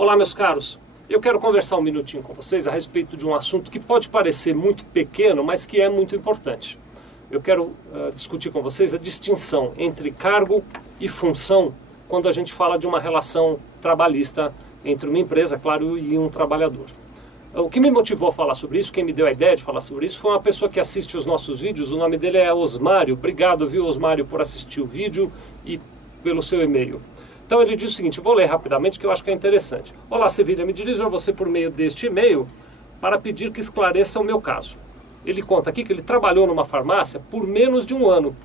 Olá, meus caros. Eu quero conversar um minutinho com vocês a respeito de um assunto que pode parecer muito pequeno, mas que é muito importante. Eu quero discutir com vocês a distinção entre cargo e função quando a gente fala de uma relação trabalhista entre uma empresa, claro, e um trabalhador. O que me motivou a falar sobre isso, quem me deu a ideia de falar sobre isso, foi uma pessoa que assiste os nossos vídeos. O nome dele é Osmário. Obrigado, viu, Osmário, por assistir o vídeo e pelo seu e-mail. Então ele diz o seguinte, vou ler rapidamente que eu acho que é interessante. Olá, Sevilha, me dirijo a você por meio deste e-mail para pedir que esclareça o meu caso. Ele conta aqui que ele trabalhou numa farmácia por menos de um ano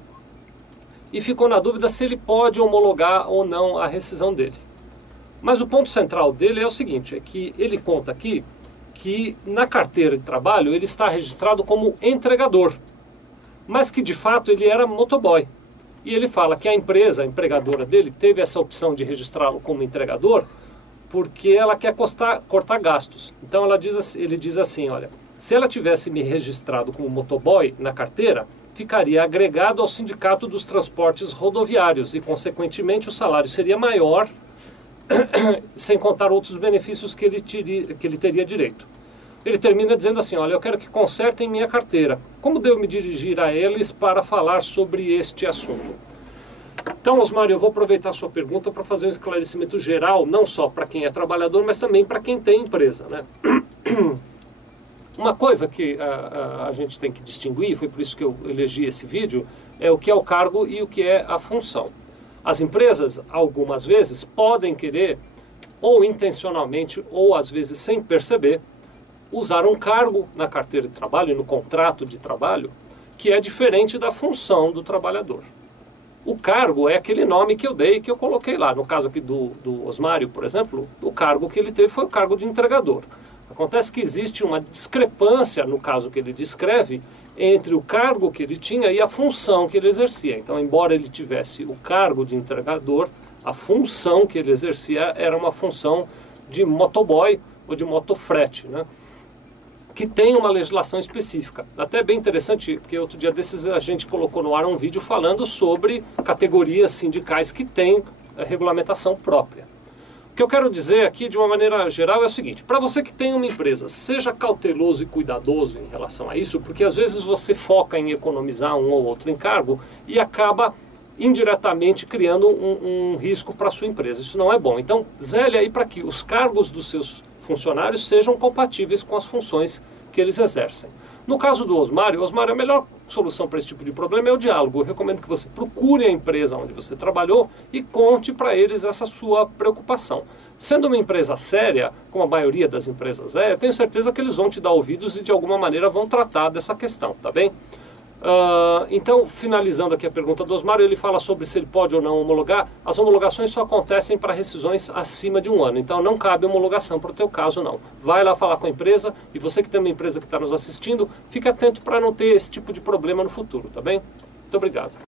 e ficou na dúvida se ele pode homologar ou não a rescisão dele. Mas o ponto central dele é o seguinte, é que ele conta aqui que na carteira de trabalho ele está registrado como entregador, mas que de fato ele era motoboy. E ele fala que a empresa, a empregadora dele, teve essa opção de registrá-lo como entregador porque ela quer cortar gastos. Então ele diz assim, olha, se ela tivesse me registrado como motoboy na carteira, ficaria agregado ao sindicato dos transportes rodoviários e, consequentemente, o salário seria maior, sem contar outros benefícios que ele teria direito. Ele termina dizendo assim, olha, eu quero que consertem minha carteira. Como devo me dirigir a eles para falar sobre este assunto? Então, Osmário, eu vou aproveitar a sua pergunta para fazer um esclarecimento geral, não só para quem é trabalhador, mas também para quem tem empresa, né? Uma coisa que a gente tem que distinguir, foi por isso que eu elegi esse vídeo, é o que é o cargo e o que é a função. As empresas, algumas vezes, podem querer, ou intencionalmente, ou às vezes sem perceber, usar um cargo na carteira de trabalho, no contrato de trabalho, que é diferente da função do trabalhador. O cargo é aquele nome que eu dei, que eu coloquei lá. No caso aqui do Osmário, por exemplo, o cargo que ele teve foi o cargo de entregador. Acontece que existe uma discrepância, no caso que ele descreve, entre o cargo que ele tinha e a função que ele exercia. Então, embora ele tivesse o cargo de entregador, a função que ele exercia era uma função de motoboy ou de motofrete, né? Que tem uma legislação específica. Até bem interessante, porque outro dia desses a gente colocou no ar um vídeo falando sobre categorias sindicais que têm regulamentação própria. O que eu quero dizer aqui, de uma maneira geral, é o seguinte, para você que tem uma empresa, seja cauteloso e cuidadoso em relação a isso, porque às vezes você foca em economizar um ou outro encargo e acaba indiretamente criando um risco para a sua empresa. Isso não é bom. Então, zele aí para que os cargos dos seus funcionários sejam compatíveis com as funções que eles exercem. No caso do Osmário, a melhor solução para esse tipo de problema é o diálogo. Eu recomendo que você procure a empresa onde você trabalhou e conte para eles essa sua preocupação. Sendo uma empresa séria, como a maioria das empresas é, eu tenho certeza que eles vão te dar ouvidos e de alguma maneira vão tratar dessa questão, tá bem? Então, finalizando aqui a pergunta do Osmário, ele fala sobre se ele pode ou não homologar. As homologações só acontecem para rescisões acima de um ano, então não cabe homologação para o teu caso não. Vai lá falar com a empresa e você que tem uma empresa que está nos assistindo, fique atento para não ter esse tipo de problema no futuro, tá bem? Muito obrigado.